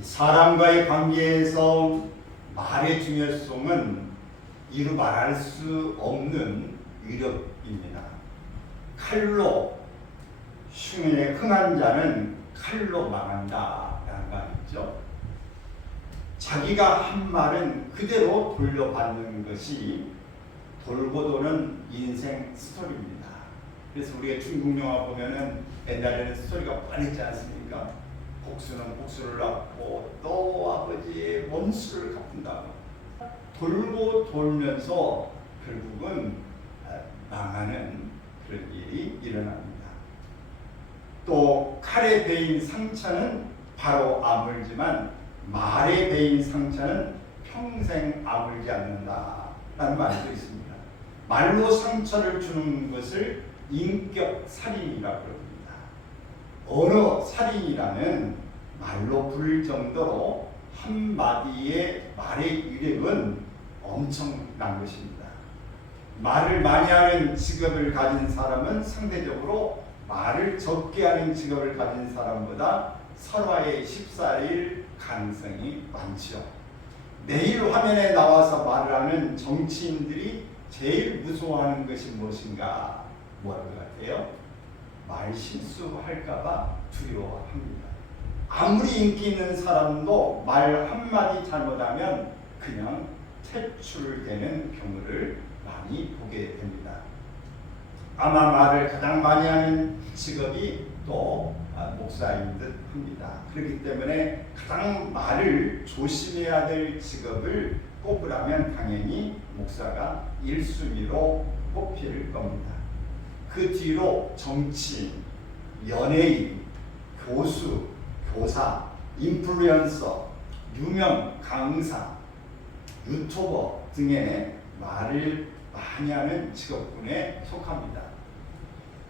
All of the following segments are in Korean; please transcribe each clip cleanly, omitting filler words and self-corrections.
사람과의 관계에서 말의 중요성은 이루 말할 수 없는 위력입니다. 칼로 흥한 자는 칼로 망한다라는 말이죠. 자기가 한 말은 그대로 돌려받는 것이 돌고 도는 인생 스토리입니다. 그래서 우리가 중국 영화 보면은 옛날에는 스토리가 뻔했지 않습니까? 복수는 복수를 갚고 또 아버지의 원수를 갚는다. 돌고 돌면서 결국은 망하는 그런 일이 일어납니다. 또 칼에 베인 상처는 바로 아물지만 말에 베인 상처는 평생 아물지 않는다라는 말도 있습니다. 말로 상처를 주는 것을 인격 살인이라고 합니다. 어느 살인이라는 말로 부를 정도로 한마디의 말의 위력은 엄청난 것입니다. 말을 많이 하는 직업을 가진 사람은 상대적으로 말을 적게 하는 직업을 가진 사람보다 설화에 쉽사릴 가능성이 많죠. 매일 화면에 나와서 말을 하는 정치인들이 제일 무서워하는 것이 무엇인가? 뭐할 것 같아요? 말 실수할까봐 두려워합니다. 아무리 인기 있는 사람도 말 한마디 잘못하면 그냥 퇴출되는 경우를 많이 보게 됩니다. 아마 말을 가장 많이 하는 직업이 또 목사인 듯 합니다. 그렇기 때문에 가장 말을 조심해야 될 직업을 뽑으라면 당연히 목사가 1순위로 뽑힐 겁니다. 그 뒤로 정치인, 연예인, 교수, 교사, 인플루언서, 유명 강사, 유튜버 등의 말을 많이 하는 직업군에 속합니다.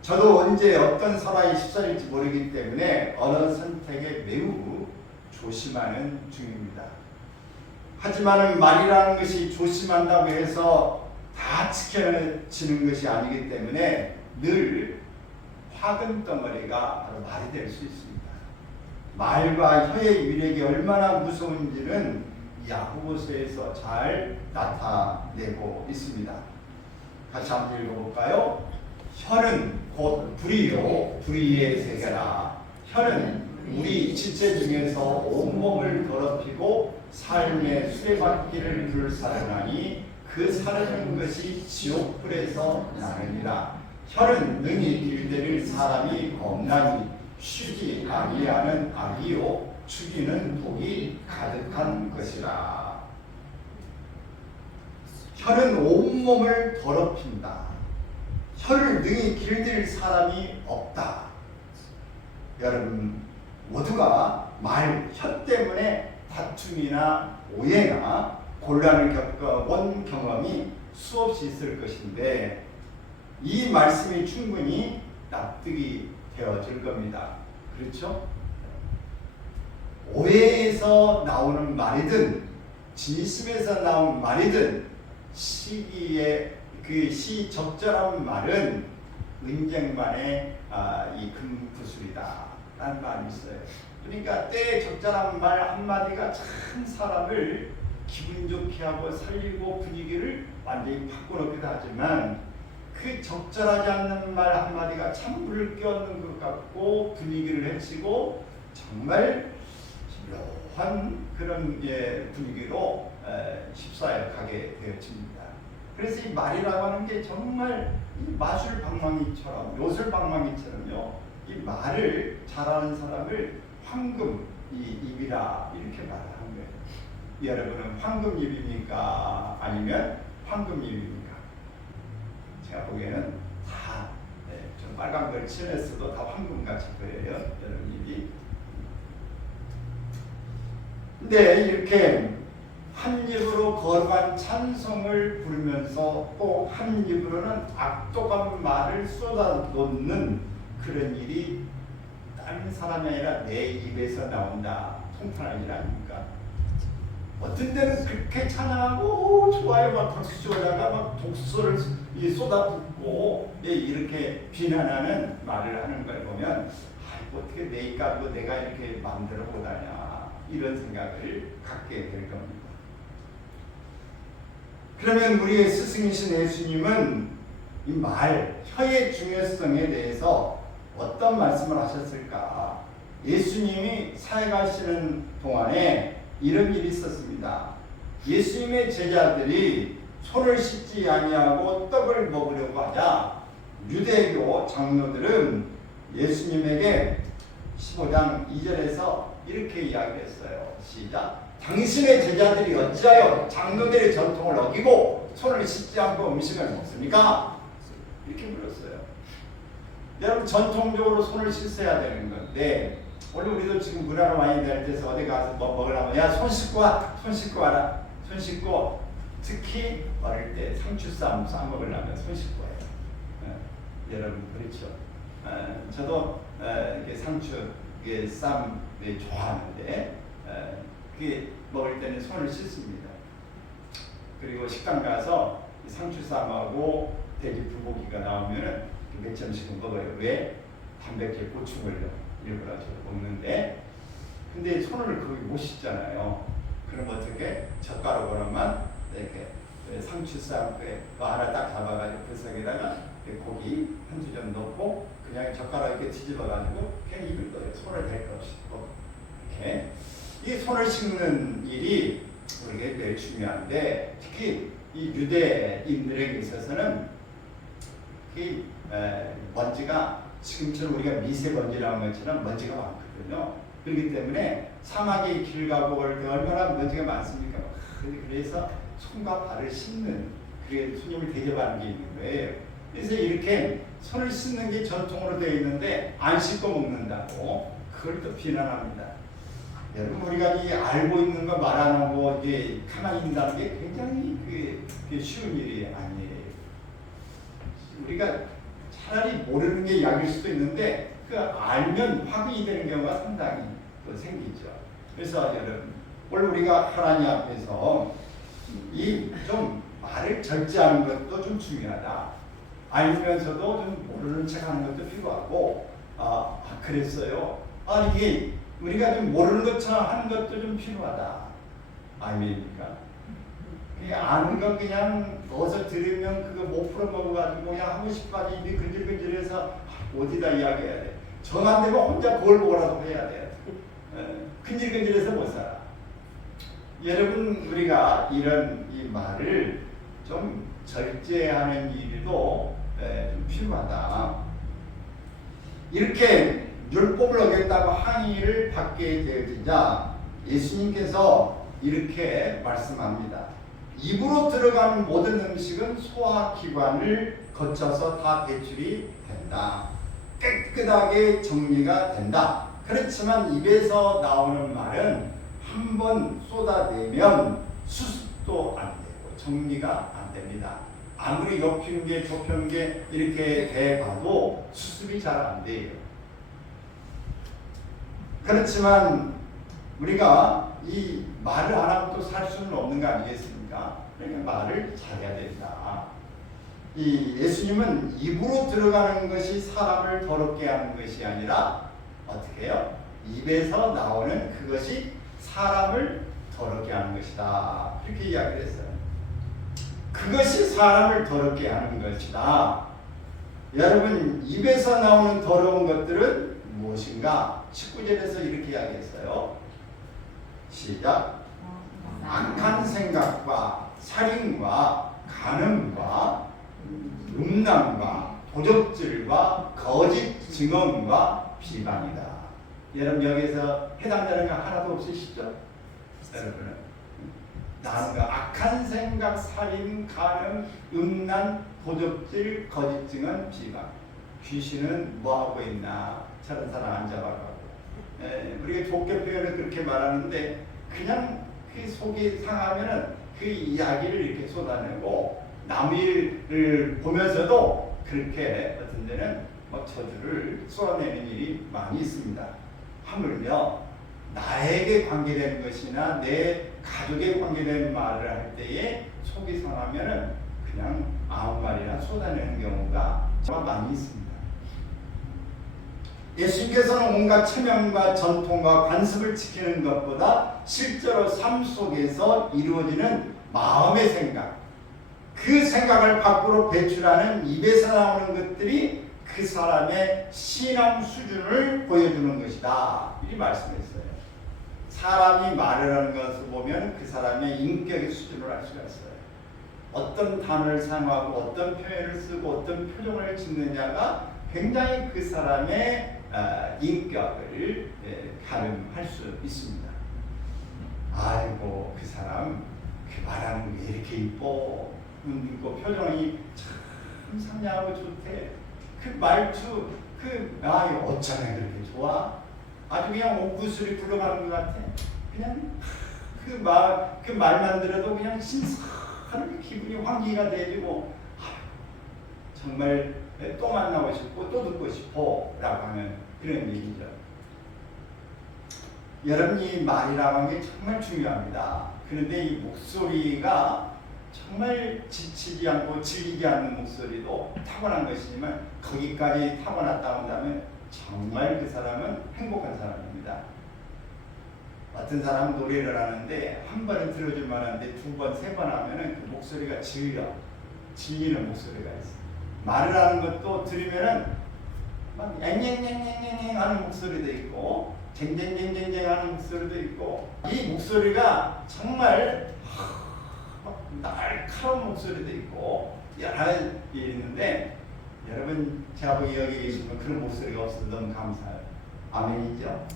저도 언제 어떤 설화에 휩싸일지 모르기 때문에 언어 선택에 매우 조심하는 중입니다. 하지만 말이라는 것이 조심한다고 해서 다 지켜지는 것이 아니기 때문에 늘 화근 덩어리가 바로 말이 될 수 있습니다. 말과 혀의 위력이 얼마나 무서운지는 야고보서에서 잘 나타내고 있습니다. 같이 한번 읽어볼까요? 혀는 곧 불이요 불의의 세계라. 혀는 우리 지체 중에서 온몸을 더럽히고 삶의 수레바퀴를 불사르나니 그 사르는 것이 지옥불에서 나느니라. 혀는 능히 길들일 사람이 없나니 쉬지 아니하는 악이요 죽이는 독이 가득한 것이라. 혀는 온몸을 더럽힌다. 혀를 능히 길들일 사람이 없다. 여러분 모두가 혀 때문에 다툼이나 오해나 곤란을 겪어본 경험이 수없이 있을 것인데 이 말씀이 충분히 납득이 되어질 겁니다. 그렇죠? 오해에서 나오는 말이든 진심에서 나온 말이든 시기에 그 시적절한 말은 은쟁반의 이 금구슬이다 라는 말이 있어요. 그러니까 때에 적절한 말 한마디가 참 사람을 기분 좋게 하고 살리고 분위기를 완전히 바꿔놓기도 하지만 그 적절하지 않는 말 한마디가 참 물을 끼얹는 것 같고 분위기를 해치고 정말 묘한 그런 분위기로 휩싸여 가게 되어집니다. 그래서 이 말이라고 하는 게 정말 이 마술 방망이처럼 요술 방망이처럼요. 이 말을 잘하는 사람을 황금 입이라 이렇게 말하는 거예요. 여러분은 황금 입입니까? 아니면 황금 입입니까? 제가 보기에는 다 좀 빨간 걸 칠했어도 다 황금같이 보여요. 여러분 입이. 근데 이렇게 한 입으로 거룩한 찬송을 부르면서 또 한 입으로는 악독한 말을 쏟아놓는 그런 일이 다른 사람이 아니라 내 입에서 나온다. 통탄한 일 아닙니까? 어떤 때는 그렇게 찬양하고 좋아요 막 박수 치다가 막 독소를 쏟아붓고 이렇게 비난하는 말을 하는 걸 보면 어떻게 내 입 가지고 내가 이렇게 마음대로 못하냐 이런 생각을 갖게 될 겁니다. 그러면 우리의 스승이신 예수님은 이 말, 혀의 중요성에 대해서 어떤 말씀을 하셨을까? 예수님이 사역하시는 동안에 이런 일이 있었습니다. 예수님의 제자들이 손을 씻지 아니하고 떡을 먹으려고 하자 유대교 장로들은 예수님에게 15장 2절에서 이렇게 이야기했어요. 시작. 당신의 제자들이 어찌하여 장로들의 전통을 어기고 손을 씻지 않고 음식을 먹습니까? 이렇게 물었어요. 여러분, 전통적으로 손을 씻어야 되는 건데 원래 우리도 지금 문화로 많이 다닐 때서 어디 가서 뭐 먹으려면 야, 손 씻고 와, 손 씻고 와라, 손 씻고. 특히 어릴 때 상추쌈 싸먹으려면 손 씻고 와요. 여러분 그렇죠. 저도 이렇게 상추 쌈 좋아하는데 그게 먹을 때는 손을 씻습니다. 그리고 식당 가서 상추쌈하고 돼지 불고기가 나오면은 몇 점씩은 먹어요. 왜? 단백질 보충을 일부러 먹는데, 근데 손을 거기 못 씻잖아요. 그럼 어떻게? 젓가락으로만 이렇게 상추쌈 그 하나 딱 잡아가지고 그 속에다가 고기 한두 점 넣고 그냥 젓가락 이렇게 뒤집어가지고 그냥 입을 거예요. 손을 댈 거 없이. 이렇게 이 손을 씻는 일이 우리에게 매우 중요한데, 특히 이 유대인들에게 있어서는 이 먼지가 지금처럼 우리가 미세먼지라는 것처럼 먼지가 많거든요. 그렇기 때문에 사막의 길 가고 올 때 얼마나 먼지가 많습니까? 그래서 손과 발을 씻는, 그게 손님을 대접하는 게 있는 거예요. 그래서 이렇게 손을 씻는 게 전통으로 되어 있는데 안 씻고 먹는다고 그걸 또 비난합니다. 여러분, 우리가 이 알고 있는 거 말 안 하고 이제 가만히 있는다는 게 굉장히 그게 쉬운 일이 아니에요. 우리가 차라리 모르는 게 약일 수도 있는데 그 알면 확인이 되는 경우가 상당히 또 생기죠. 그래서 여러분, 원래 우리가 하나님 앞에서 이 좀 말을 절제하는 것도 좀 중요하다. 알면서도 좀 모르는 척하는 것도 필요하고, 그랬어요. 이게 우리가 좀 모르는 것처럼 하는 것도 좀 필요하다. 아닙니까? 아는 거 그냥 어서 들으면 그거 못 풀어 먹어가지고 그냥 하고 싶어가지고 입이 근질근질해서 어디다 이야기해야 돼. 정 안 되면 혼자 거울 보라도 해야 돼. 근질근질해서 못 살아. 여러분, 우리가 이런 이 말을 좀 절제하는 일도 좀 필요하다. 이렇게 율법을 어겼다고 항의를 받게 되어지자 예수님께서 이렇게 말씀합니다. 입으로 들어가는 모든 음식은 소화기관을 거쳐서 다 배출이 된다. 깨끗하게 정리가 된다. 그렇지만 입에서 나오는 말은 한 번 쏟아내면 수습도 안 되고 정리가 안 됩니다. 아무리 좁힌 게 좁힌 게 이렇게 돼봐도 수습이 잘 안 돼요. 그렇지만 우리가 이 말을 안 하고 또 살 수는 없는 거 아니겠습니까? 그러니까 말을 잘해야 된다. 이 예수님은 입으로 들어가는 것이 사람을 더럽게 하는 것이 아니라 어떻게 해요? 입에서 나오는 그것이 사람을 더럽게 하는 것이다. 이렇게 이야기를 했어요. 그것이 사람을 더럽게 하는 것이다. 여러분, 입에서 나오는 더러운 것들은 무엇인가? 19절에서 이렇게 이야기했어요. 시작. 악한 생각과 살인과 간음과 음란과 도적질과 거짓 증언과 비방이다. 여러분, 여기서 해당되는 거 하나도 없으시죠? 여러분은 나는 악한 생각, 살인, 간음, 음란, 도적질, 거짓 증언, 비방. 귀신은 뭐 하고 있나? 저런 사람 안 잡아가고. 우리가 좋게 표현을 그렇게 말하는데 그냥 그 속이 상하면은 그 이야기를 이렇게 쏟아내고 남 일을 보면서도 그렇게 어떤 데는 막 저주를 쏟아내는 일이 많이 있습니다. 하물며 나에게 관계되는 것이나 내 가족에 관계되는 말을 할 때에 속이 상하면은 그냥 아무 말이나 쏟아내는 경우가 정말 많이 있습니다. 예수님께서는 온갖 체면과 전통과 관습을 지키는 것보다 실제로 삶 속에서 이루어지는 마음의 생각, 그 생각을 밖으로 배출하는 입에서 나오는 것들이 그 사람의 신앙 수준을 보여주는 것이다. 이 말씀했어요. 사람이 말을 하는 것을 보면 그 사람의 인격의 수준을 알 수가 있어요. 어떤 단어를 사용하고 어떤 표현을 쓰고 어떤 표정을 짓느냐가 굉장히 그 사람의 인격을 가늠할 수 있습니다. 아이고 그 사람 그 말하는 게 이렇게 이뻐, 눈빛고 표정이 참 상냥하고 좋대. 그 말투 어쩌면 그렇게 좋아? 아주 그냥 옷구슬이 굴러가는 것 같아. 그냥 그 말만 들어도 그냥 신선하게 기분이 환기가 되고 정말 또 만나고 싶고 또 듣고 싶어 라고 하는 그런 얘기죠. 여러분이 말이라고 하는 게 정말 중요합니다. 그런데 이 목소리가 정말 지치지 않고 질리지 않는 목소리도 타고난 것이지만 거기까지 타고났다 한다면 정말 그 사람은 행복한 사람입니다. 어떤 사람은 노래를 하는데 한 번은 들어줄만 한데 두 번, 세 번 하면은 그 목소리가 질리는 목소리가 있어요. 말을 하는 것도 들으면은 막 앵앵앵앵앵 하는 목소리도 있고 쟁쟁쟁쟁쟁 하는 목소리도 있고 이 목소리가 정말 날카로운 목소리도 있고 여러 가지 있는데 여러분 제가 여기 계시면 그런 목소리가 없어서 너무 감사해요. 아멘이죠?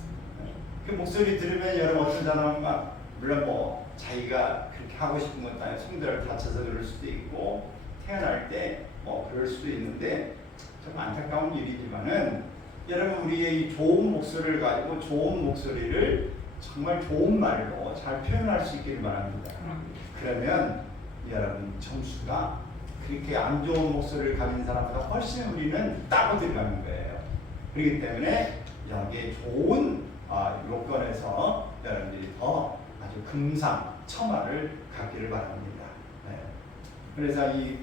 그 목소리 들으면 여러분 어떤 사람은 막 물론 뭐 자기가 그렇게 하고 싶은 것도 아니고 성대를 다쳐서 그럴 수도 있고 태어날 때 뭐 그럴 수도 있는데 좀 안타까운 일이지만은 여러분 우리의 이 좋은 목소리를 가지고 좋은 목소리를 정말 좋은 말로 잘 표현할 수 있기를 바랍니다. 그러면 여러분 점수가 그렇게 안 좋은 목소리를 가진 사람보다 훨씬 우리는 따고 들어가는 거예요. 그렇기 때문에 여기에 좋은 요건에서 여러분들이 더 아주 금상첨화를 갖기를 바랍니다. 네. 그래서 이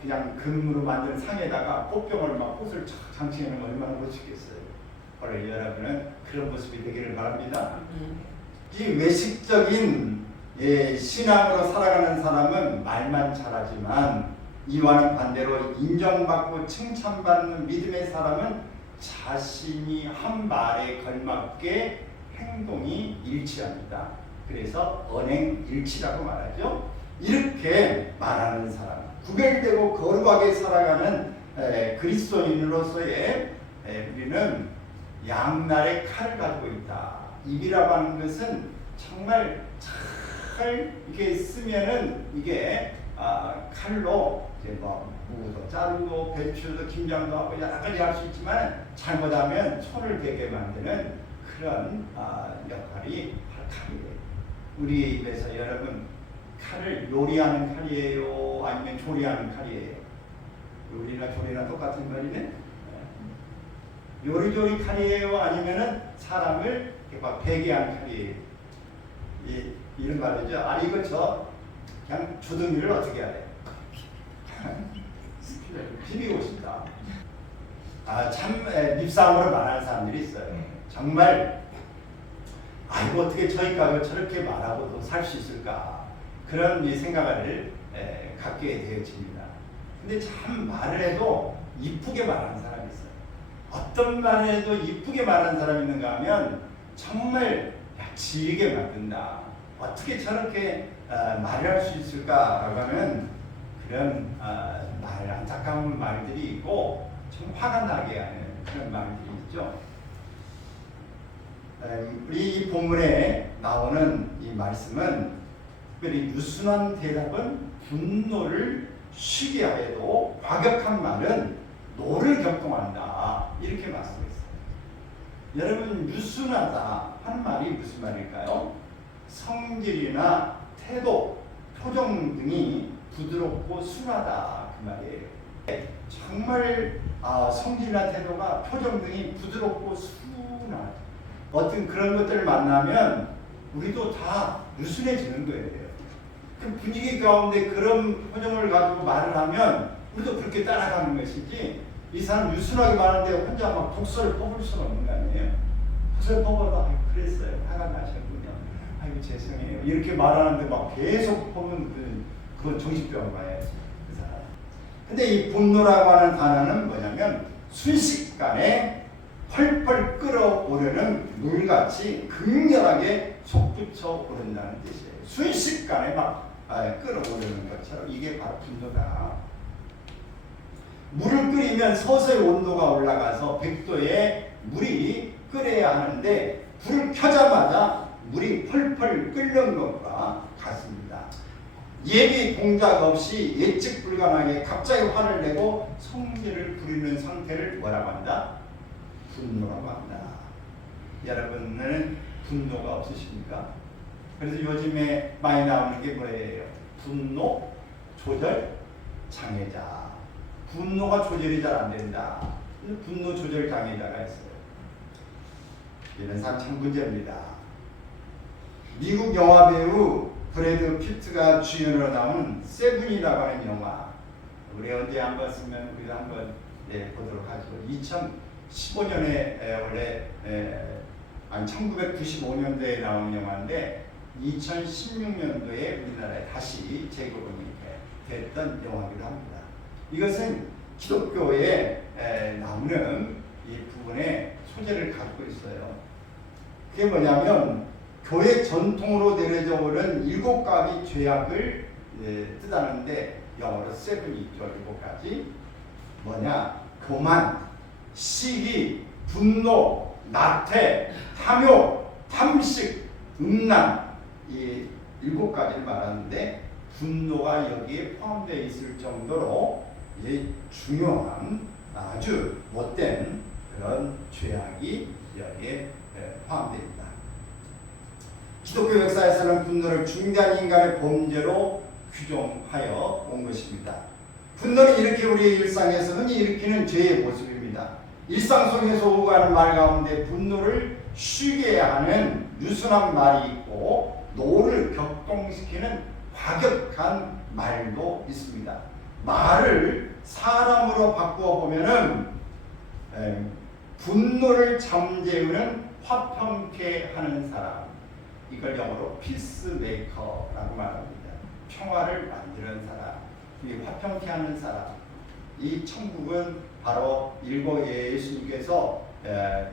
그냥 금으로 만든 상에다가 꽃병을 막 꽃을 착 장치하는 건 얼마나 멋있겠어요. 오늘 여러분은 그런 모습이 되기를 바랍니다. 이 외식적인 신앙으로 살아가는 사람은 말만 잘하지만 이와는 반대로 인정받고 칭찬받는 믿음의 사람은 자신이 한 말에 걸맞게 행동이 일치합니다. 그래서 언행일치라고 말하죠. 이렇게 말하는 사람, 구별되고 거룩하게 살아가는 그리스도인으로서의 우리는 양날의 칼을 가지고 있다. 입이라고 하는 것은 정말 잘 이렇게 쓰면은 이게 칼로 이제 뭐 무도 자르고 배추도 김장도 하고 여러 가지 할 수 있지만 잘못하면 손을 베게 만드는 그런 역할이 칼이에요. 우리 입에서 여러분 칼을 요리하는 칼이에요? 아니면 조리하는 칼이에요? 요리나 조리나 똑같은 말이네. 요리조리 칼이에요? 아니면은 사람을 이렇게 막 베게 하는 칼이에요? 이런 말이죠. 이거 그냥 주둥이를 어떻게 해야 돼? 비비고 싶다. 참 밉상으로 말하는 사람들이 있어요. 정말 이거 어떻게 저희가 저렇게 말하고도 살 수 있을까? 그런 생각을 갖게 되어집니다. 근데 참 말을 해도 이쁘게 말하는 사람이 있어요. 어떤 말을 해도 이쁘게 말하는 사람이 있는가 하면 정말 지르게 만든다. 어떻게 저렇게 말을 할 수 있을까라고 하는 그런 안타까운 말들이 있고 좀 화가 나게 하는 그런 말들이 있죠. 우리 이 본문에 나오는 이 말씀은 특별히 유순한 대답은 분노를 쉬게 하여도 과격한 말은 노를 격동한다. 이렇게 말씀했어요. 여러분 유순하다 하는 말이 무슨 말일까요? 성질이나 태도, 표정 등이 부드럽고 순하다 그 말이에요. 정말 성질이나 태도가 표정 등이 부드럽고 순하다. 어떤 그런 것들을 만나면 우리도 다 유순해지는 거예요. 그 분위기 가운데 그런 표정을 가지고 말을 하면 우리도 그렇게 따라가는 것이지 이 사람 유순하게 말하는데 혼자 막 독설을 뽑을 수는 없는 거 아니에요. 독설 뽑아도 아이고 그랬어요. 화가 나셨군요. 아이고 죄송해요. 이렇게 말하는데 막 계속 보면 그건 정신병 가야지 그 사람. 근데 이 분노라고 하는 단어는 뭐냐면 순식간에 펄펄 끓어오르는 물같이 극렬하게 솟구쳐 오른다는 뜻이에요. 순식간에 막 끓어오르는 것처럼 이게 바로 분노다. 물을 끓이면 서서히 온도가 올라가서 100도에 물이 끓여야 하는데 불을 켜자마자 물이 펄펄 끓는 것과 같습니다. 예비 동작 없이 예측 불가능하게 갑자기 화를 내고 성질을 부리는 상태를 뭐라고 한다? 분노라고 한다. 여러분은 분노가 없으십니까? 그래서 요즘에 많이 나오는 게 뭐예요? 분노 조절 장애자. 분노가 조절이 잘 안 된다. 분노 조절 장애자가 있어요. 이런 사람 참 문제입니다. 미국 영화 배우 브래드 피트가 주연으로 나오는 세븐이라고 하는 영화. 우리 언제 한번 쓰면 우리가 한번 보도록 하죠. 2015년에 원래 1995년도에 나온 영화인데 2016년도에 우리나라에 다시 재개봉이 됐던 영화이기도 합니다. 이것은 기독교에 나오는 이 부분의 소재를 갖고 있어요. 그게 뭐냐면 교회 전통으로 내려져 오는 7가지 죄악을 뜻하는데 영어로 7이 있죠. 7가지 뭐냐? 교만, 시기, 분노, 나태, 탐욕, 탐식, 음란 이 7가지를 말하는데 분노가 여기에 포함되어 있을 정도로 중요한 아주 못된 그런 죄악이 여기에 포함됩니다. 기독교 역사에서는 분노를 중대한 인간의 범죄로 규정하여 온 것입니다. 분노는 이렇게 우리의 일상에서 흔히 일으키는 죄의 모습입니다. 일상 속에서 오가는 말 가운데 분노를 쉬게 하는 유순한 말이 있고 노를 격동시키는 과격한 말도 있습니다. 말을 사람으로 바꾸어 보면은 분노를 잠재우는 화평케 하는 사람, 이걸 영어로 피스메이커라고 말합니다. 평화를 만드는 사람, 이 화평케 하는 사람. 이 천국은 바로 예수님께서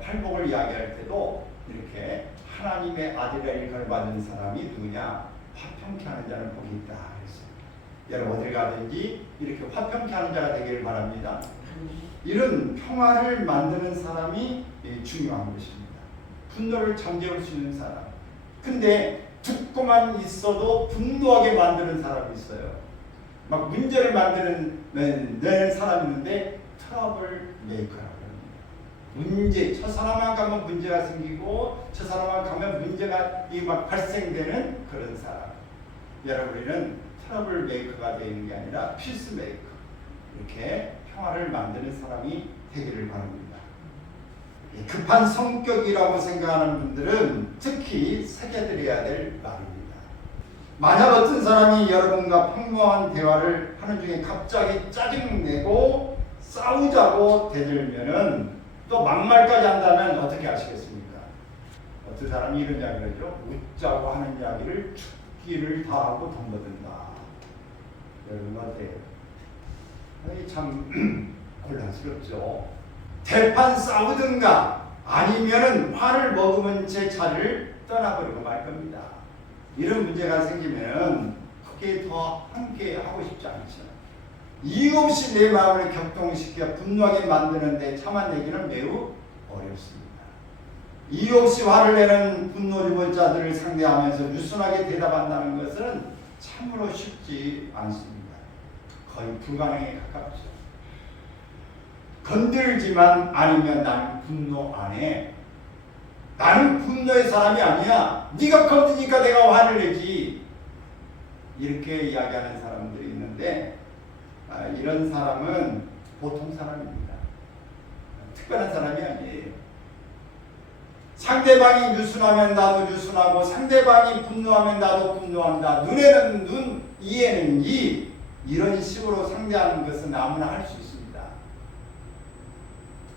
팔복을 이야기할 때도 이렇게 하나님의 아들의 일컬을 받는 사람이 누구냐? 화평케 하는 자는 복이 있다 그랬어요. 여러분 어딜 가든지 이렇게 화평케 하는 자가 되기를 바랍니다. 이런 평화를 만드는 사람이 중요한 것입니다. 분노를 잠재울 수 있는 사람. 근데 듣고만 있어도 분노하게 만드는 사람이 있어요. 막 문제를 만드는 사람이 있는데 트러블 메이커라고 합니다. 저 사람만 가면 문제가 생기고 저 사람만 가면 문제가 막 발생되는 그런 사람. 여러분 우리는 트러블 메이커가 되는 게 아니라 피스 메이커, 이렇게 평화를 만드는 사람이 되기를 바랍니다. 급한 성격이라고 생각하는 분들은 특히 새겨드려야 될 말입니다. 만약 어떤 사람이 여러분과 평범한 대화를 하는 중에 갑자기 짜증내고 싸우자고 대들면은 또 막말까지 한다면 어떻게 하시겠습니까? 어떤 사람이 이런 이야기를 하죠. 웃자고 하는 이야기를 죽기를 다하고 덤벼든다. 여러분 어때요? 참 곤란스럽죠. 대판 싸우든가 아니면은 화를 머금은 채 자리를 떠나버리고 말 겁니다. 이런 문제가 생기면 그게 더 함께 하고 싶지 않죠. 이유 없이 내 마음을 격동시켜 분노하게 만드는데 참아내기는 매우 어렵습니다. 이유 없이 화를 내는 분노 유발자들을 상대하면서 유순하게 대답한다는 것은 참으로 쉽지 않습니다. 거의 불가능에 가깝죠. 건들지만 않으면 나는 분노 안 해. 나는 분노의 사람이 아니야. 네가 건드니까 내가 화를 내지. 이렇게 이야기하는 사람들이 있는데 이런 사람은 보통 사람입니다. 특별한 사람이 아니에요. 상대방이 유순하면 나도 유순하고 상대방이 분노하면 나도 분노한다. 눈에는 눈, 이에는 이. 이런 식으로 상대하는 것은 아무나 할 수 있습니다.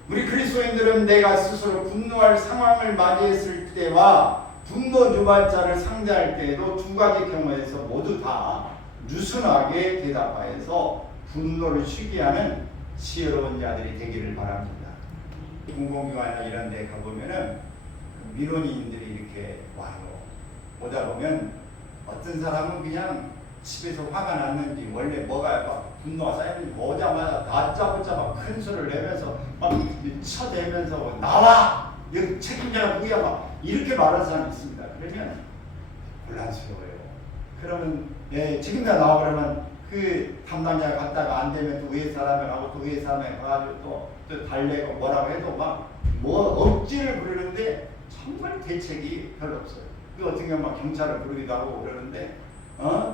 우리 그리스도인들은 내가 스스로 분노할 상황을 맞이했을 때와 분노 유발자를 상대할 때에도 두 가지 경우에서 모두 다 유순하게 대답하여서 분노를 쉬게 하는 지혜로운 자들이 되기를 바랍니다. 공공기관이나 이런 데 가보면은 민원인들이 이렇게 와요. 오다 보면 어떤 사람은 그냥 집에서 화가 났는지 원래 뭐가 막 분노가 쌓이는지 오자마자 다짜고짜 막 큰 소리를 내면서 막 쳐대면서 나와! 여기 책임자가 누구야? 막 이렇게 말하는 사람이 있습니다. 그러면 곤란스러워요. 그러면 책임자 나와 그러면 그 담당자가 갔다가 안 되면 또 위에 사람에 가고 또 위에 사람에 가가지고 또 달래고 뭐라고 해도 막 뭐 억지를 부르는데 정말 대책이 별로 없어요. 그 어떤 경우 막 경찰을 부르기도 하고 그러는데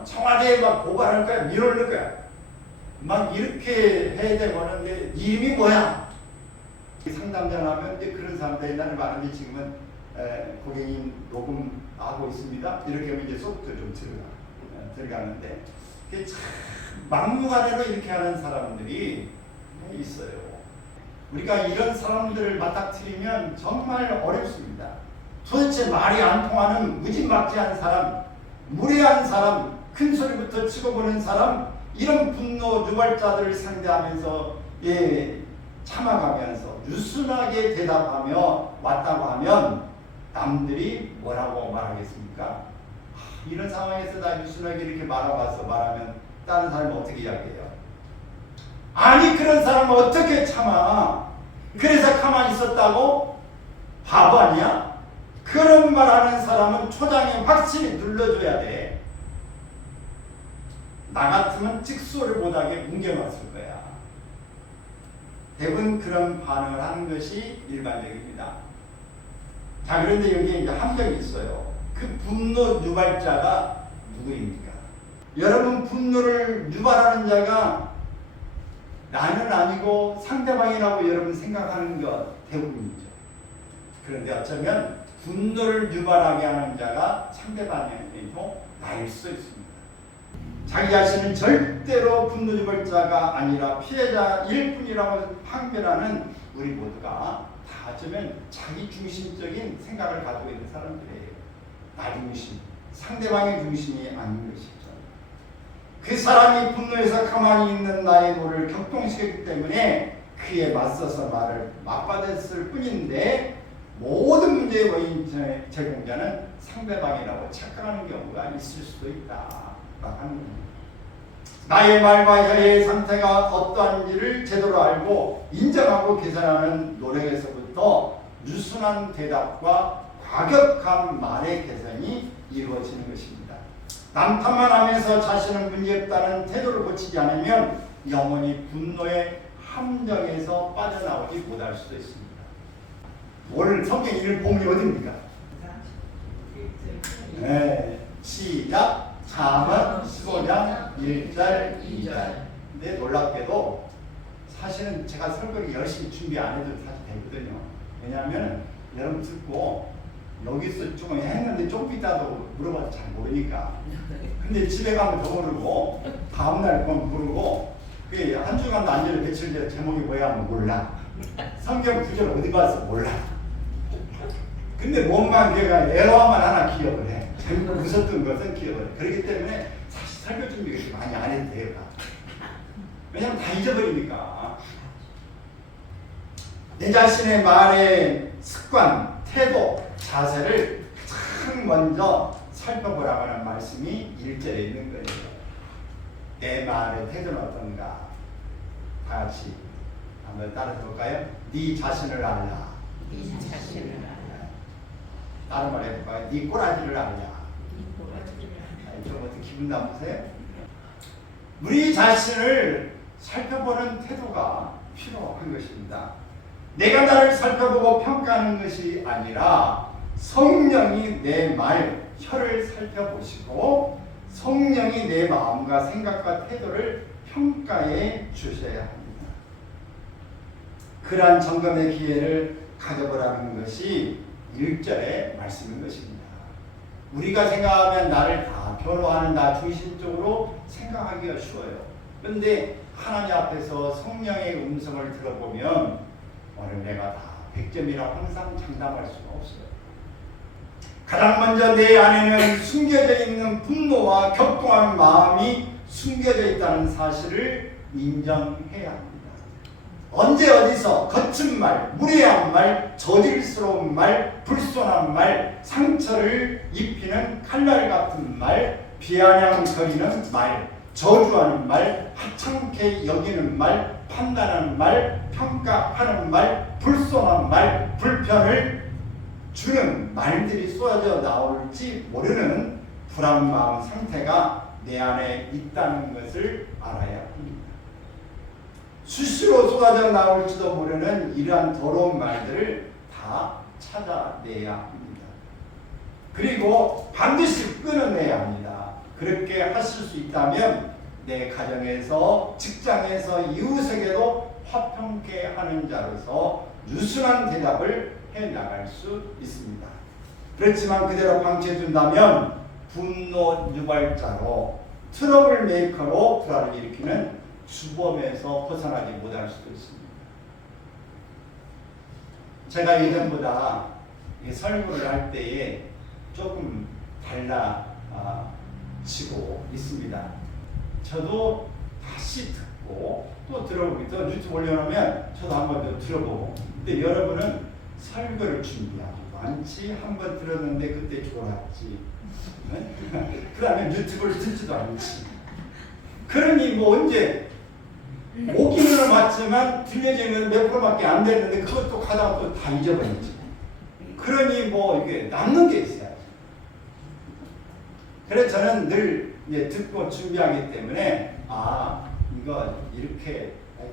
청와대에 막 고발할 거야, 밀어넣을 거야. 막 이렇게 해야 되는데 이름이 뭐야? 상담자라면 이제 그런 사람들 옛날에 많은데 지금은 고객님 녹음하고 있습니다. 이렇게 하면 이제 소프트 좀 들어가는데 그게 참 막무가내로 이렇게 하는 사람들이 있어요. 우리가 이런 사람들을 맞닥뜨리면 정말 어렵습니다. 도대체 말이 안 통하는 무지막지한 사람, 무례한 사람, 큰 소리부터 치고 보는 사람, 이런 분노 유발자들을 상대하면서 참아가면서 유순하게 대답하며 왔다고 하면 남들이 뭐라고 말하겠습니까? 이런 상황에서 나 유순하게 이렇게 말하면 다른 사람은 어떻게 이야기해요? 아니 그런 사람은 어떻게 참아? 그래서 가만히 있었다고? 바보 아니야? 그런 말하는 사람은 초장에 확실히 눌러줘야 돼. 나 같으면 찍소를 못하게 뭉개놨을 거야. 대부분 그런 반응을 하는 것이 일반적입니다. 자, 그런데 여기에 이제 함정이 있어요. 그 분노 유발자가 누구입니까? 여러분, 분노를 유발하는 자가 나는 아니고 상대방이라고 여러분 생각하는 것 대부분이죠. 그런데 어쩌면 분노를 유발하게 하는 자가 상대방이고 나일 수 있습니다. 자기 자신은 절대로 분노 유발자가 아니라 피해자일 뿐이라고 판별하는 우리 모두가 다 어쩌면 자기 중심적인 생각을 가지고 있는 사람들이에요. 나 중심, 상대방의 중심이 아닌 것이죠. 그 사람이 분노해서 가만히 있는 나의 노를 격동시켰기 때문에 그에 맞서서 말을 맞받았을 뿐인데 모든 문제의 원인 제공자는 상대방이라고 착각하는 경우가 있을 수도 있다. 나의 말과 혀의 상태가 어떠한지를 제대로 알고 인정하고 계산하는 노력에서부터 유순한 대답과 과격한 말의 개선이 이루어지는 것입니다. 남탓만 하면서 자신은 문제없다는 태도를 고치지 않으면 영원히 분노의 함정에서 빠져나오지 못할 수도 있습니다. 오늘 성경 읽을 본문이 어디입니까? 네, 시작! 잠언 15장 1절 2절. 근데 놀랍게도 사실은 제가 설교를 열심히 준비 안 해도 사실 되거든요. 왜냐하면 여러분 듣고 여기서 조금 했는데 조금 이따도 물어봐도 잘 모르니까. 근데 집에 가면 더 모르고 다음날 그건 모르고 한 주간도 안 전에 며칠 전에 제목이 뭐야 하면 몰라. 성경 구절 어디 봐서 몰라. 근데 몸만 걔가 에러만 하나 기억을 해. 제목 웃었던 것은 기억을 해. 그렇기 때문에 사실 설교 준비가 그렇게 많이 안 해도 돼요. 왜냐면 다 잊어버리니까. 내 자신의 말의 습관, 태도, 자세를 참 먼저 살펴보라고 하는 말씀이 1절에 있는 거예요. 내 말의 태도는 어떤가? 다 같이 한번 따라서 볼까요? 네 자신을 알라. 네 자신을 알라. 다른 말 해볼까요? 네 꼬라지를 알라. 네 꼬라지를 알라. 좀 어떻게 기분 나쁘세요? 우리 자신을 살펴보는 태도가 필요한 것입니다. 내가 나를 살펴보고 평가하는 것이 아니라 성령이 내 말, 혀를 살펴보시고 성령이 내 마음과 생각과 태도를 평가해 주셔야 합니다. 그러한 점검의 기회를 가져보라는 것이 1절의 말씀인 것입니다. 우리가 생각하면 나를 다 변호하는 나 중심적으로 생각하기가 쉬워요. 그런데 하나님 앞에서 성령의 음성을 들어보면 오늘 내가 다 100점이라고 항상 장담할 수가 없어요. 가장 먼저 내 안에는 숨겨져 있는 분노와 격동하는 마음이 숨겨져 있다는 사실을 인정해야 합니다. 언제 어디서 거친 말, 무례한 말, 저질스러운 말, 불손한 말, 상처를 입히는 칼날 같은 말, 비아냥거리는 말, 저주하는 말, 하찮게 여기는 말, 판단하는 말, 평가하는 말, 불손한 말, 불편을 주는 말들이 쏟아져 나올지 모르는 불안 마음 상태가 내 안에 있다는 것을 알아야 합니다. 수시로 쏟아져 나올지도 모르는 이러한 더러운 말들을 다 찾아내야 합니다. 그리고 반드시 끊어내야 합니다. 그렇게 하실 수 있다면 내 가정에서, 직장에서, 이웃에게도 화평케 하는 자로서 유순한 대답을 해나갈 수 있습니다. 그렇지만 그대로 방치해둔다면 분노 유발자로, 트러블 메이커로 불화를 일으키는 주범에서 벗어나지 못할 수도 있습니다. 제가 예전보다 설교를 할 때에 조금 달라지고 있습니다. 저도 다시 듣고 또 들어보기, 또 유튜브 올려놓으면 저도 한번 더 들어보고. 근데 여러분은 설교를 준비하지도 않지, 한번 들었는데 그때 졸았지, 그 다음에 유튜브를 듣지도 않지. 그러니 뭐 언제 오기는 맞지만 들려지는 몇 프로밖에 안 되는데 그것도 가다가 또 다 잊어버리지. 그러니 뭐 이게 남는 게 있어야지. 그래서 저는 늘 이제 듣고 준비하기 때문에 이거 이렇게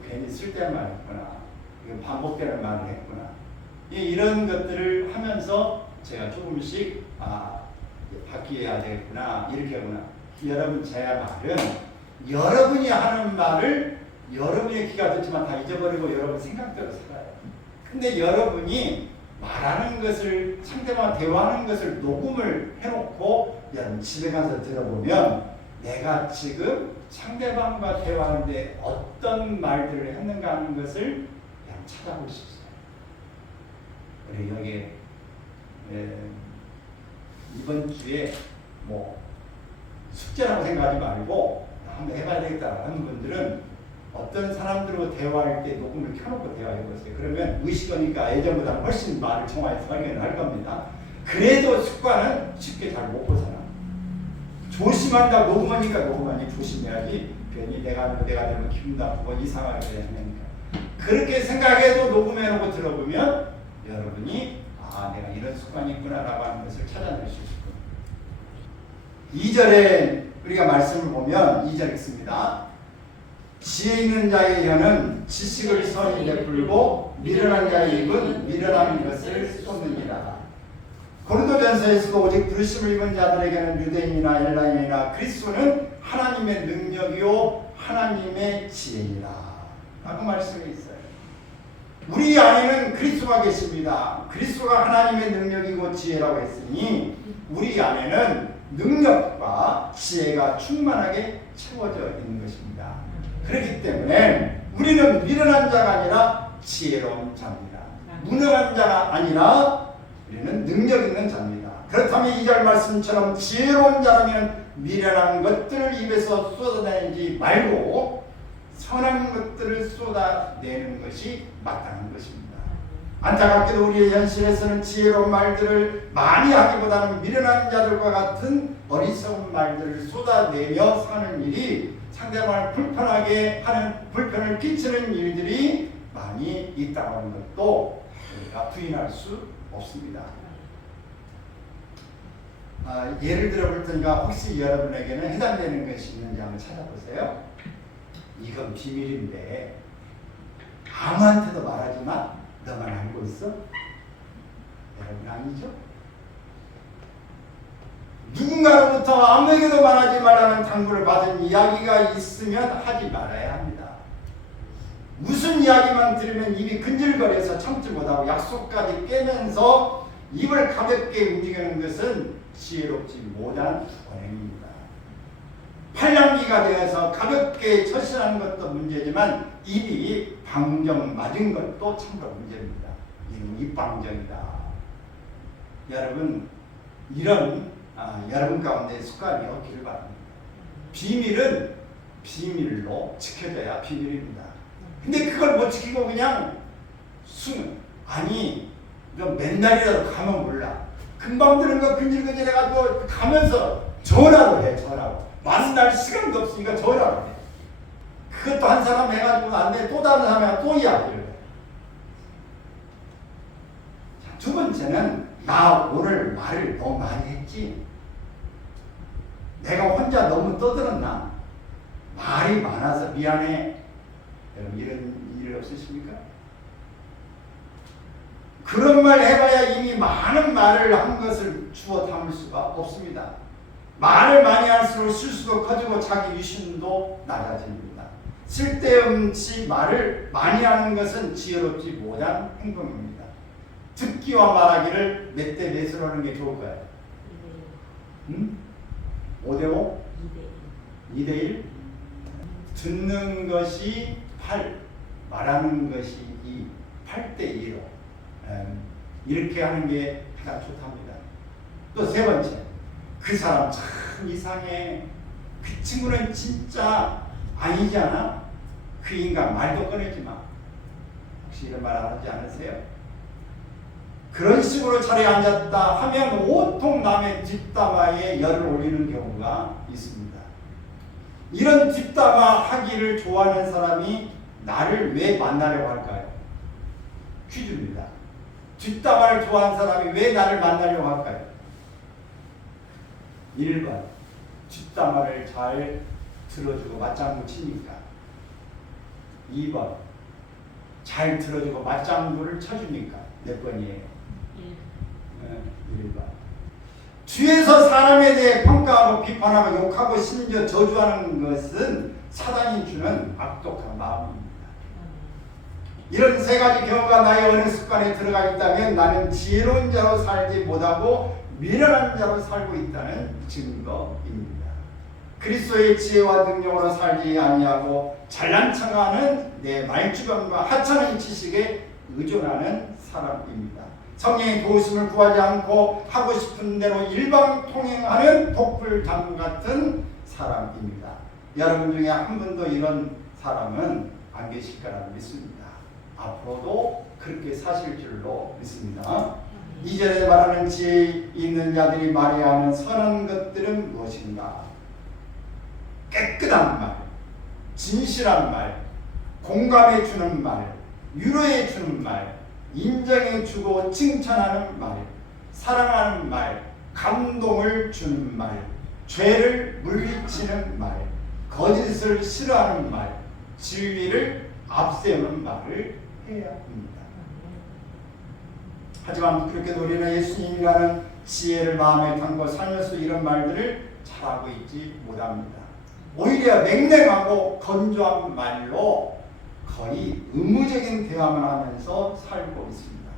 괜히 쓸데없는 말 했구나, 이거 반복되는 말을 했구나, 이런 것들을 하면서 제가 조금씩 바뀌어야 되겠구나, 이렇게 하구나. 여러분, 제 말은 여러분이 하는 말을 여러분의 귀가 듣지만 다 잊어버리고 여러분 생각대로 살아요. 근데 여러분이 말하는 것을, 상대방과 대화하는 것을 녹음을 해놓고 여러분 집에 가서 들어보면 내가 지금 상대방과 대화하는데 어떤 말들을 했는가 하는 것을 그냥 찾아볼 수 있어요. 그리고 여기 이번 주에 뭐 숙제라고 생각하지 말고 한번 해봐야 되겠다 하는 분들은 어떤 사람들과 대화할 때 녹음을 켜놓고 대화해보세요. 그러면 의식하니까 예전보다 훨씬 말을 정확히 설명을 할 겁니다. 그래도 습관은 쉽게 잘 못 벗어나. 조심한다, 녹음하니까 녹음하니 조심해야지. 괜히 내가 되면 기분 나쁘고 이상하게 되니까. 그렇게 생각해도 녹음해놓고 들어보면 여러분이 내가 이런 습관이 있구나라고 하는 것을 찾아낼 수 있을 겁니다. 2절에 우리가 말씀을 보면 2절 읽습니다. 지혜 있는 자의 혀는 지식을 선히 베풀고 미련한 자의 입은 미련한 것을 쏟느니라. 고린도전서에서도 오직 부르심을 입은 자들에게는 유대인이나 헬라인이나 그리스도는 하나님의 능력이요 하나님의 지혜니라 라고 말씀이 있어요. 우리 안에는 그리스도가 계십니다. 그리스도가 하나님의 능력이고 지혜라고 했으니 우리 안에는 능력과 지혜가 충만하게 채워져 있는 것입니다. 그렇기 때문에 우리는 미련한 자가 아니라 지혜로운 자입니다. 무능한 자가 아니라 우리는 능력 있는 자입니다. 그렇다면 2절 말씀처럼 지혜로운 자라면 미련한 것들을 입에서 쏟아내지 말고 선한 것들을 쏟아내는 것이 마땅한 것입니다. 안타깝게도 우리의 현실에서는 지혜로운 말들을 많이 하기보다는 미련한 자들과 같은 어리석은 말들을 쏟아내며 사는 일이 상대방을 불편하게 하는, 불편을 끼치는 일들이 많이 있다고 하는 것도 우리가 부인할 수 없습니다. 예를 들어 볼 테니까 혹시 여러분에게는 해당되는 것이 있는지 한번 찾아보세요. 이건 비밀인데 아무한테도 말하지 마. 너만 알고 있어? 여러분 아니죠? 누군가로부터 아무에게도 말하지 말라는 당부를 받은 이야기가 있으면 하지 말아야 합니다. 무슨 이야기만 들으면 입이 근질거려서 참지 못하고 약속까지 깨면서 입을 가볍게 움직이는 것은 지혜롭지 못한 권행입니다. 8년 말량기가 되어서 가볍게 처신하는 것도 문제지만 입이 방정 맞은 것도 참으로 문제입니다. 이는 입방정이다. 여러분 이런 여러분 가운데 습관이 없기를 바랍니다. 비밀은 비밀로 지켜져야 비밀입니다. 근데 그걸 못 지키고 그냥 아니 너 맨날이라도 가면 몰라. 금방 드는 거 근질근질 해가지고 가면서 전화를 해. 전화로 만날 시간도 없으니까 전화를 해. 그것도 한 사람 해가지고 안 돼. 또 다른 사람이 또 이야기를 해. 두 번째는 나 오늘 말을 너무 많이 했지. 내가 혼자 너무 떠들었나? 말이 많아서 미안해. 여러분 이런 일 없으십니까? 그런 말 해봐야 이미 많은 말을 한 것을 주워 담을 수가 없습니다. 말을 많이 할수록 실수도 커지고 자기 유심도 낮아집니다. 쓸데없이 말을 많이 하는 것은 지혜롭지 못한 행동입니다. 듣기와 말하기를 몇 대 몇으로 하는 게 좋을까요? 5대5? 2대1? 듣는 것이 8, 말하는 것이 2, 8대2로 이렇게 하는 게 가장 좋답니다. 또 세 번째, 그 사람 참 이상해. 그 친구는 진짜 아니잖아. 그 인간 말도 꺼내지 마. 혹시 이런 말 안 하지 않으세요? 그런 식으로 자리에 앉았다 하면 온통 남의 뒷담화에 열을 올리는 경우가 있습니다. 이런 뒷담화 하기를 좋아하는 사람이 나를 왜 만나려고 할까요? 퀴즈입니다. 뒷담화를 좋아하는 사람이 왜 나를 만나려고 할까요? 1번 뒷담화를 잘 들어주고 맞장구 치니까. 2번 잘 들어주고 맞장구를 쳐주니까. 몇 번이에요? 1번. 뒤에서 사람에 대해 평가하고 비판하고 욕하고 심지어 저주하는 것은 사단이 주는 악독한 마음입니다. 이런 세 가지 경우가 나의 어느 습관에 들어가 있다면 나는 지혜로운 자로 살지 못하고 미련한 자로 살고 있다는 증거입니다. 그리스도의 지혜와 능력으로 살지 아니하고 잘난 척하는 내 말주변과 하찮은 지식에 의존하는 사람입니다. 성령의 도우심을 구하지 않고 하고 싶은 대로 일방통행하는 독불장 같은 사람입니다. 여러분 중에 한 분도 이런 사람은 안 계실 거라고 믿습니다. 앞으로도 그렇게 사실 줄로 믿습니다. 2절에 말하는 지혜 있는 자들이 말해야 하는 선한 것들은 무엇인가? 깨끗한 말, 진실한 말, 공감해 주는 말, 위로해 주는 말, 인정해 주고 칭찬하는 말, 사랑하는 말, 감동을 주는 말, 죄를 물리치는 말, 거짓을 싫어하는 말, 진리를 앞세우는 말을 해야 합니다. 하지만 그렇게도 우리는 예수님이라는 지혜를 마음에 담고 살면서 이런 말들을 잘하고 있지 못합니다. 오히려 냉랭하고 건조한 말로 거의 의무적인 대화만 하면서 살고 있습니다.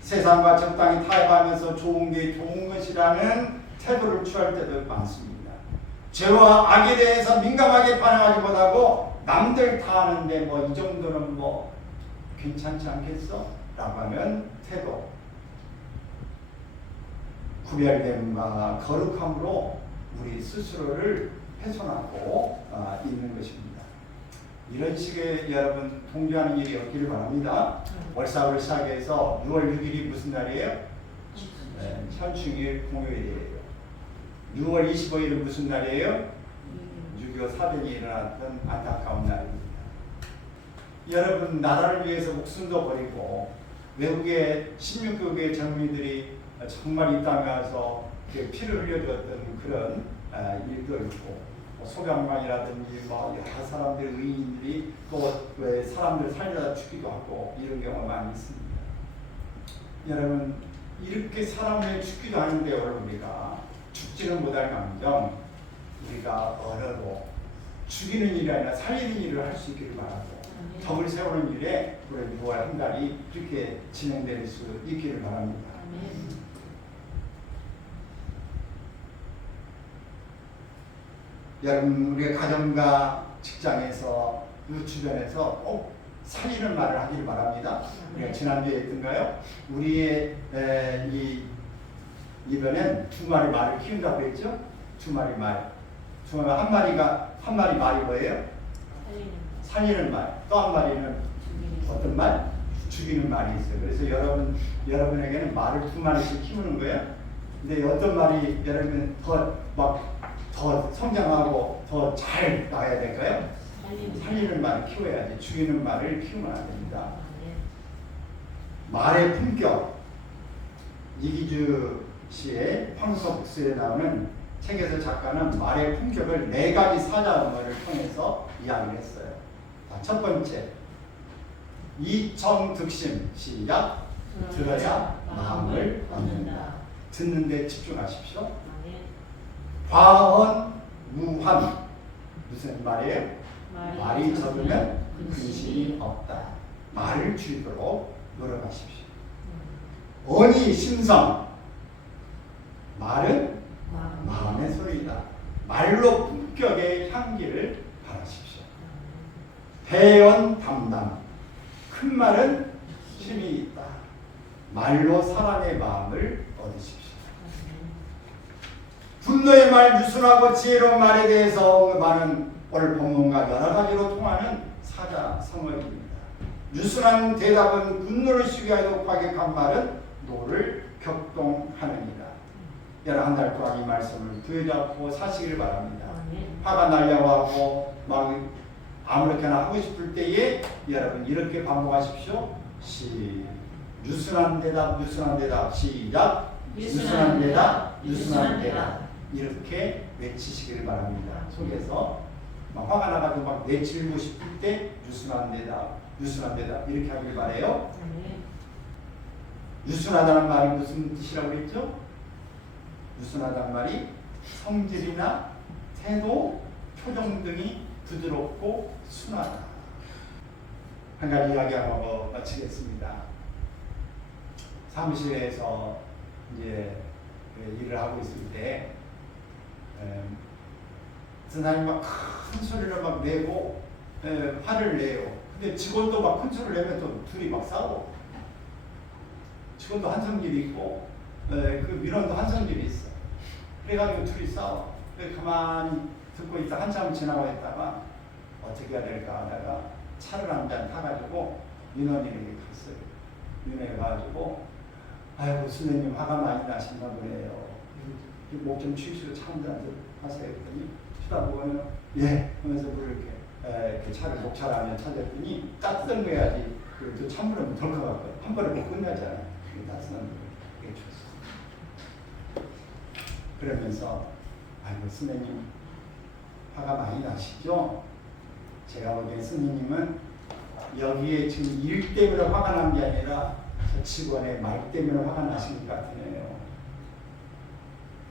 세상과 적당히 타협하면서 좋은 게 좋은 것이라는 태도를 취할 때도 많습니다. 죄와 악에 대해서 민감하게 반응하지 못하고 남들 다 하는데 뭐 이 정도는 뭐 괜찮지 않겠어? 라고 하는 태도, 구별됨과 거룩함으로 우리 스스로를 훼손하고 있는 것입니다. 이런 식의 여러분 통제하는 일이 없기를 바랍니다. 월사를 시작해서 6월 6일이 무슨 날이에요? 네, 천충일 공휴일이에요. 6월 25일은 무슨 날이에요? 6.25 사변이 일어났던 안타까운 날입니다. 여러분 나라를 위해서 목숨도 버리고 외국의 16개국의 젊은이들이 정말 이 땅에 와서 피를 흘려주었던 그런 일도 있고 소병관이라든지 뭐 여러 사람들 의인들이 또 왜 사람들 살려다 죽기도 하고 이런 경우가 많이 있습니다. 여러분 이렇게 사람을 죽기도 하는데 우리가 죽지는 못할 망정 우리가 언어로 죽이는 일이 아니라 살리는 일을 할 수 있기를 바라고 덕을 세우는 일에 우리 6월 한 달이 그렇게 진행될 수 있기를 바랍니다. 여러분 우리가 가정과 직장에서 그 주변에서 꼭 살리는 말을 하기를 바랍니다. 우리가 지난주에 했던가요? 우리의 이번엔 두 마리 말을 키운다고 했죠? 두 마리 말. 한 마리 말이 뭐예요? 살리는 말. 또 한 마리는 어떤 말? 죽이는 말이 있어요. 그래서 여러분에게는 말을 두 마리씩 키우는 거예요. 근데 어떤 말이 여러분 더 성장하고 더 잘 나가야 될까요? 살리는 말을 키워야지. 죽이는 말을 키우면 안 됩니다. 말의 품격. 이기주 씨의 황석수에 나오는 책에서 작가는 말의 품격을 4가지 사자성어를 통해서 이야기를 했어요. 자, 첫 번째, 이청득심. 시작. 들어야 마음을 얻는다. 듣는 데 집중하십시오. 과언 무한. 무슨 말이에요? 말이 적으면 근심이 없다. 말을 줄이도록 노력하십시오. 언이 심성. 말은 마음의 소리이다. 말로 품격의 향기를 바라십시오. 대언 담당. 큰 말은 힘이 있다. 말로 사람의 마음을 얻으십시오. 분노의 말, 유순하고 지혜로운 말에 대해서 언급하는 오늘 본문과 여러 가지로 통하는 사자성어입니다. 유순한 대답은 분노를 쉬게 하여 과격한 말은 노를 격동하느니라. 여러분 한 달 동안 이 말씀을 부여잡고 사시기를 바랍니다. 화가 나려고 하고 막 아무렇게나 하고 싶을 때에 여러분 이렇게 반복하십시오. 유순한 대답, 유순한 대답. 시작. 유순한 대답, 유순한 대답. 이렇게 외치시기를 바랍니다. 속에서 막 화가 나가지고 막 내치고 싶을 때 유순한 대답, 유순한 대답 이렇게 하길 바래요. 유순하다는 말이 무슨 뜻이라고 했죠? 유순하다는 말이 성질이나 태도, 표정 등이 부드럽고 순하다. 한 가지 이야기하고 마치겠습니다. 사무실에서 이제 일을 하고 있을 때 선생님이 막 큰 소리를 막 내고 화를 내요. 근데 직원도 막 큰 소리를 내면 또 둘이 막 싸워. 직원도 한 성질이 있고 그 민원도 한 성질이 있어. 그래가지고 둘이 싸워. 가만히 듣고 있다 한참 지나고 있다가 어떻게 해야 될까 하다가 차를 한 잔 타가지고 민원인에게 갔어요. 민원에 가가지고 아이고 선생님 화가 많이 나신가 보네요. 목 좀 치우시고 차 한잔 하세요. 했더니 쳐다보고는 예 하면서 이렇게 차를 목차를 하면 찾았더니 따뜻한 거 해야지. 그 찬물은 덜 것 같고 한 번에 못 끝나잖아요. 따뜻한 거 이렇게 줬어. 그러면서 아이고 선생님 화가 많이 나시죠? 제가 보기엔 스님은 여기에 지금 일 때문에 화가 난 게 아니라 저 직원의 말 때문에 화가 나신 것 같으네요.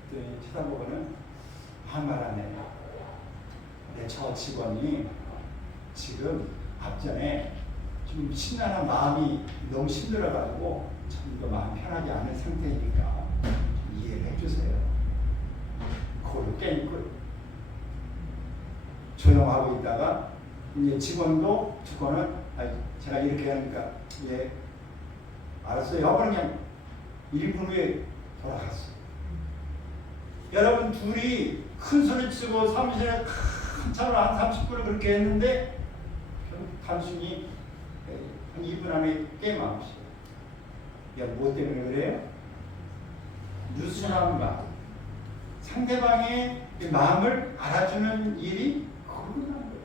그랬더니 쳐다보고는 한 말 안 해요. 근데 저 직원이 지금 앞전에 좀 심란한 마음이 너무 힘들어가지고 좀 더 마음 편하지 않은 상태니까 좀 이해를 해주세요. 그걸 깨있고 조용하고 있다가 이제 직원은 제가 이렇게 하니까 예 알았어요 하고 그냥 1분 후에 돌아갔어. 여러분 둘이 큰 소리 치고 사무실에 한참을 한 30분을 그렇게 했는데 결국 단순히 한 2분 안에 깨마없어요. 뭐 때문에 그래요? 유순한 마음. 상대방의 마음을 알아주는 일이 거룩한 거예요.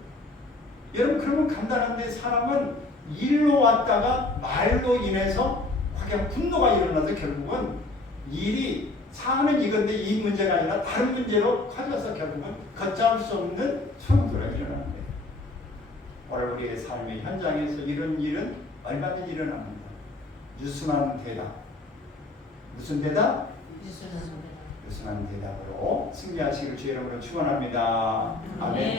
여러분 그러면 간단한데 사람은 일로 왔다가 말로 인해서 확연 분노가 일어나서 결국은 일이 사안은 이건데 이 문제가 아니라 다른 문제로 커져서 결국은 걷잡을 수 없는衝突가 일어나는 거예요. 오늘 우리의 삶의 현장에서 이런 일은 얼마든지 일어납니다. 유순한 대답. 무슨 대답? 유순한 대답으로 승리하시길 주의 이름으로 축원합니다. 아멘.